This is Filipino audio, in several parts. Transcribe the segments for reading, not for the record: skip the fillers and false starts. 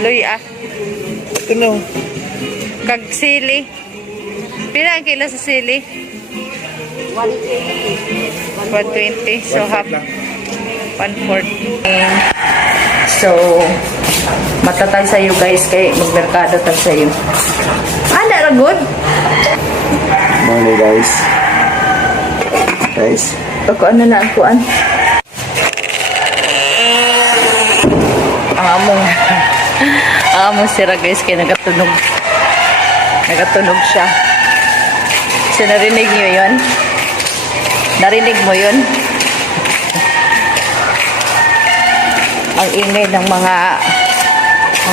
Luya. Ito no. Kag sili. Pila ang kilo sa sili? 120. So half. 1/4. So, matatag sa'yo guys kay magmerkado tag sa'yo. Ana ra good? Morning guys. Guys. Ako ano na ang kuan? Ang among sira guys kay nagatunog. Nagatunog siya. So, narinig niyo yun? Narinig mo yun? Ang ingay ng mga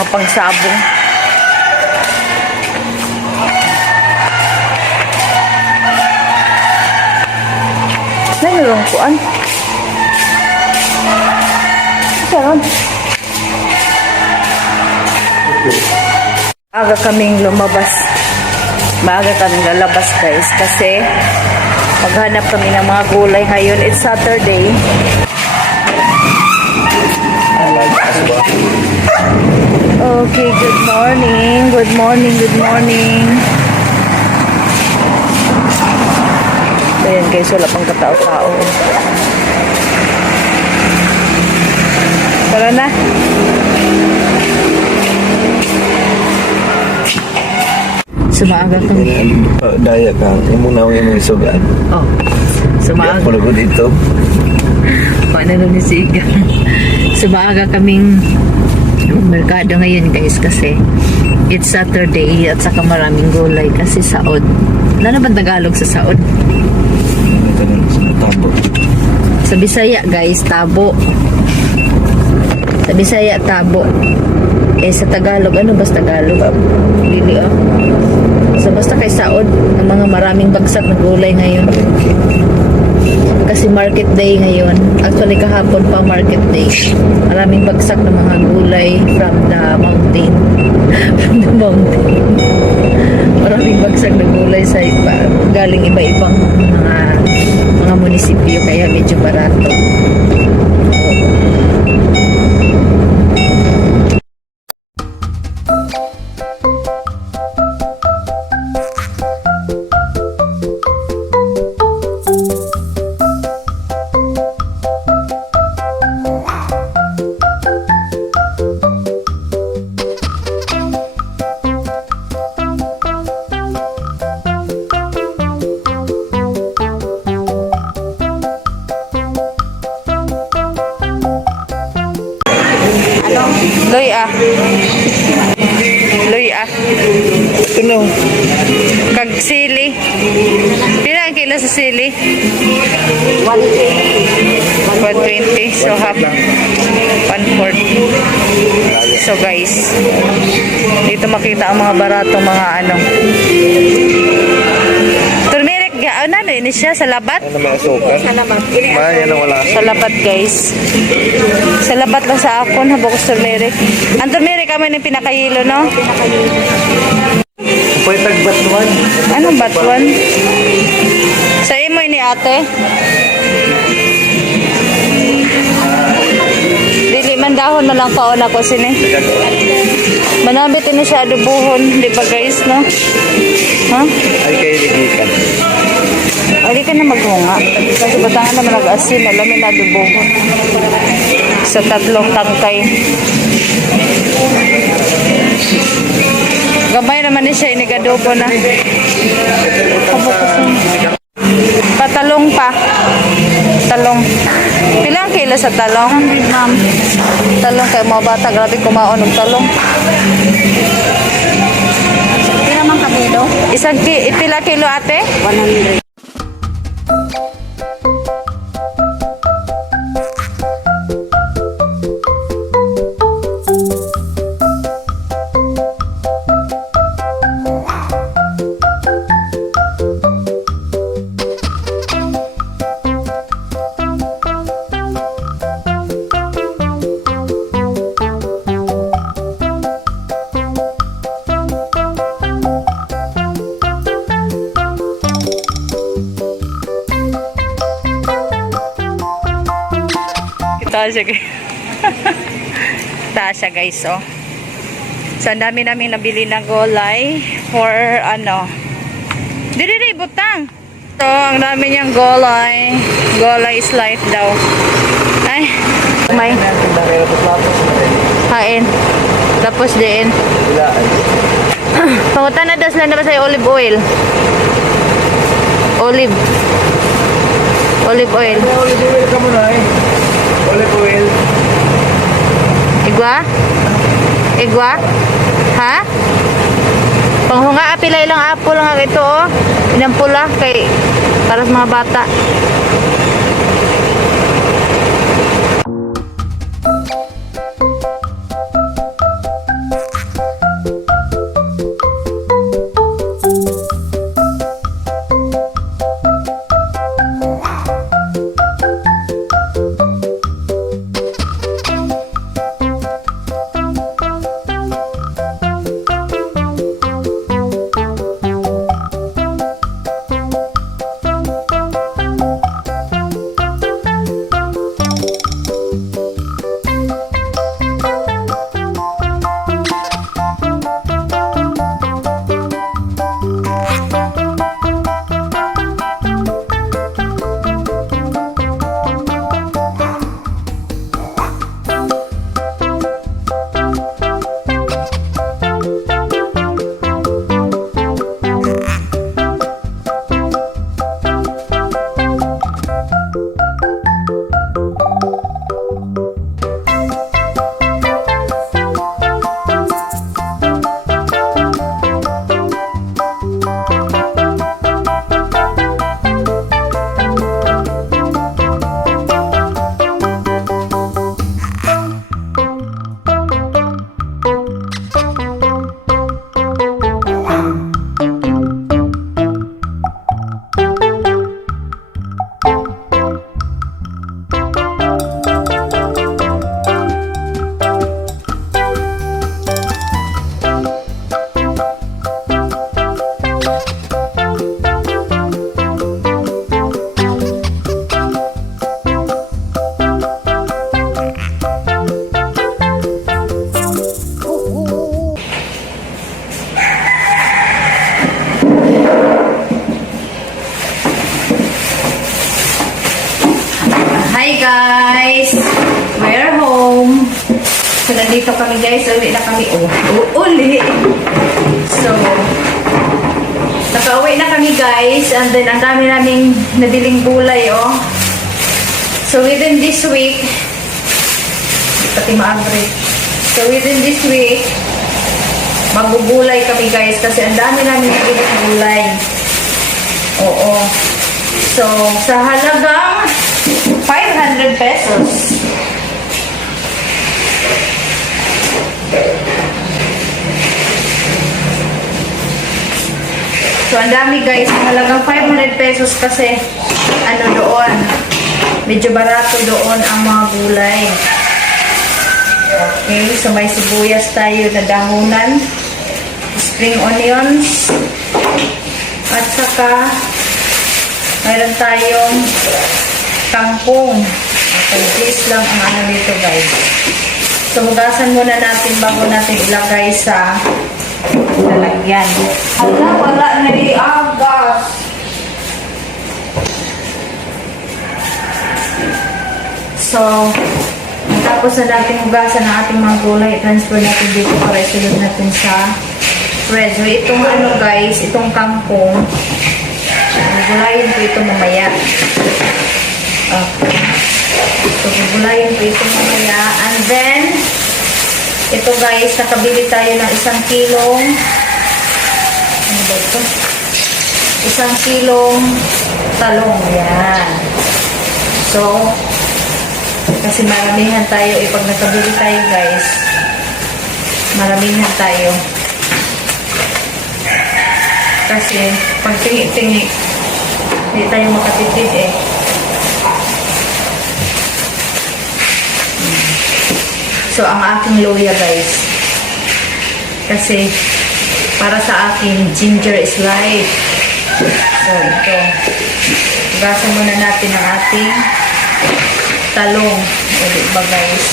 pangsabong. Nanurong kuan. Karon. Maaga kaming lumabas. Maaga kaming lalabas guys kasi maghanap kami ng mga gulay ngayon. It's Saturday. Okay, good morning. Good morning, good morning. Ayan guys, wala pang katao-tao. Tara na. Sumaaga kami. Daya ka. Imong nawi mo isugan. Oh. Sumaaga. Pula ko dito. Paano na ni Siga? Sumaaga kaming merkado ngayon guys kasi it's Saturday at saka maraming gulay kasi saod. Ano ba Tagalog sa saod? Tabo. Sa Bisaya guys, tabo. Sa Bisaya, tabo. Eh sa Tagalog, ano ba sa Tagalog? Dili ah. So basta kay saod ng mga maraming bagsak na gulay ngayon. Kasi market day ngayon. Actually kahapon pa market day. Maraming bagsak na mga gulay from the mountain. From the mountain. Maraming bagsak na gulay sa iba, galing iba-ibang mga munisipyo kaya medyo barato. Luya. Luya. Ito no. Kag sili. Pila ang kilo sa sili? 120. So half. 1/4. So guys, dito makita ang mga baratong mga ano. Turmeric ga, ano ini siya sa labat? Ano may asukal? Sa labat. Yan ang wala. Sa labat guys. Sa labat lang sa akon habang ko turmeric. Ang turmeric kami ng pinakahilo, no? Pwede tagbatuan. Anong batuan? Sa imo ni ate? Dili man dahon na lang paon ako sini. Manabit ini siya adubuhon, di ba guys, no? Ha? Ay kayo ligikan. Hindi ka na maghunga. Kasi batangan naman nag-asin, alam na adubuhon. Sa 3 tangkay. Gamay naman ni siya, inigadobo na. Patalong pa. Talong. Pilang kilo sa talong? 100 ma'am. Talong kay mga bata, grabe kumaon ng talong. Pila man ka kilo? Pila kilo ate? 100. Taas siya guys. Taas siya guys, oh. So, ang dami namin nabili na gulay for ano. Diri, butang. So, ang dami niyang gulay. Gulay is life daw. Ay, may kain. Tapos din. Pangutan na daw sila na ba sa'yo olive oil? Olive oil. Olive oil ka muna eh. Olive oil. Igwa? Ha? Panghunga, apilay lang apple lang ito oh. Inampula kay para sa mga bata. Hi guys! We're home. So, nandito kami guys. Uwi na kami. Uli! So, nakauwi na kami guys. And then, ang dami naming nabiling gulay, oh. So, within this week, pati ma-average. So, within this week, magugulay kami guys. Kasi ang dami namin nabiling gulay. Oo. So, sa halagang 500 pesos. So, ang dami guys. Halagang 500 pesos kasi ano doon. Medyo barato doon ang mga gulay. Okay. So, may sibuyas tayo na dahunan. Spring onions. At saka mayroon tayong kangkong. Okay, please lang ang ano dito guys. So, hugasan muna natin bago natin ilagay sa lalagyan. Hala, wala na i-agas. So, tapos na natin hugasan ang ating mga gulay, transfer natin dito para isulod natin sa fridge. So, itong ano guys, itong kangkong, gulayin ko ito mamaya. Okay. So, gugulayin ko ito mamaya. And then, ito guys, nakabili tayo ng 1 kilong, ano ba ito? 1 kilong talong. Yan. So, kasi maramihan tayo. Pag nakabili tayo guys, maramihan tayo. Kasi, pag tingi-tingi, hindi tayo makatipid eh. So, ang aking luya guys. Kasi, para sa akin, ginger is life. So, ito. Hugasan muna natin ang ating talong. O, diba guys?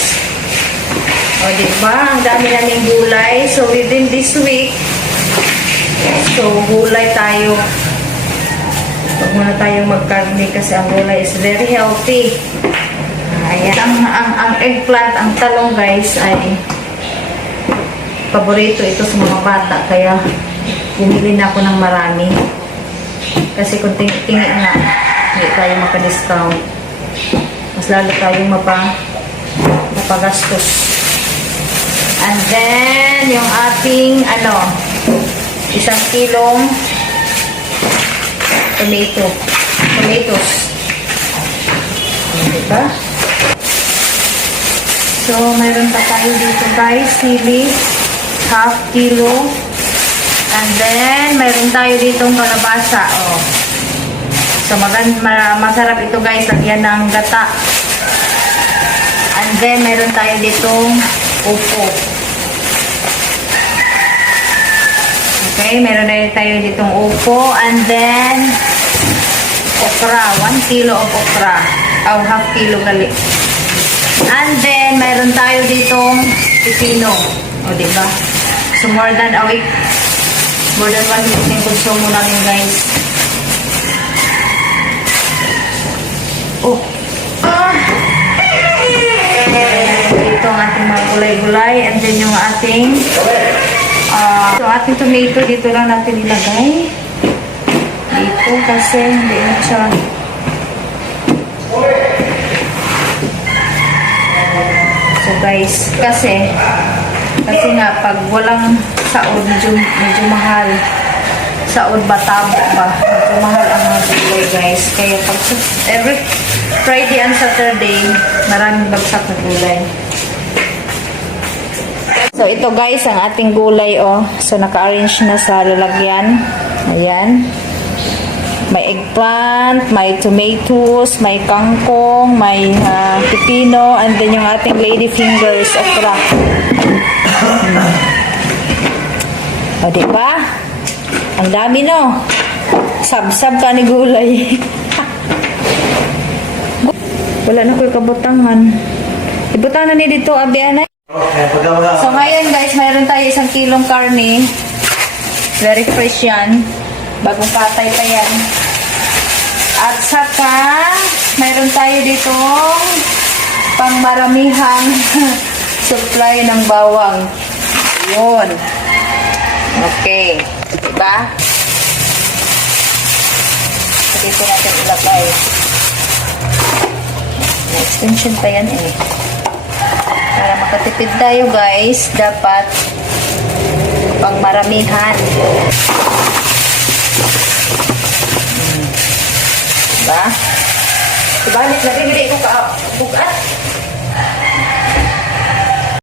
O, diba? Ang dami naming gulay. guys, so within this week, so gulay tayo. Huwag muna tayong magkarne kasi ang gulay is very healthy. Ayan. Ang eggplant, ang talong guys ay paborito ito sa mga bata. Kaya bumili na ako ng marami. Kasi kung tingin nga, hindi tayo maka-discount. Mas lalo tayong mapagastos. And then, yung ating, isang kilong tomatoes. Diba? So, mayroon pa tayo dito guys, sili, half kilo. And then, mayroon tayo ditong kalabasa. Oh. So, masarap ito guys, lagyan ng gata. And then, mayroon tayo ditong upo. Okay, meron na tayo ditong upo. And then, okra. 1 kilo of okra. Half kilo gali. And then, meron tayo ditong pipino. O, diba? So, more than a week. More than 1 week yung konsumo namin, guys. Oh. Ito ang ating mga gulay-gulay. And then, yung ating so, ating tomato, dito lang natin ilagay. Dito, kasi hindi na siya. So, guys, kasi nga, pag walang saod, medyo mahal. Saod ba, tabo ba? Medyo mahal ang mga gulay, guys. Kaya pag every Friday and Saturday, maraming bagsak na gulay. So, ito guys, ang ating gulay, oh. So, naka-arrange na sa lalagyan. Ayan. May eggplant, may tomatoes, may kangkong, may pipino, and then yung ating lady fingers, okra. O, diba? Ang dami, no? Sab-sab ka ni gulay. Wala na ko kabutangan. Ibutangan ni dito, abianay. So ngayon guys, mayroon tayo 1 kilong karne. Very fresh yan. Bagong patay pa yan. At saka, mayroon tayo ditong pangmaramihang supply ng bawang. Yun. Okay. Diba? Dito natin ilagay. May extension pa yan eh. Para makatipid tayo guys, dapat pangmaramihan. Diba? Diba? Lagi ko ka bukat.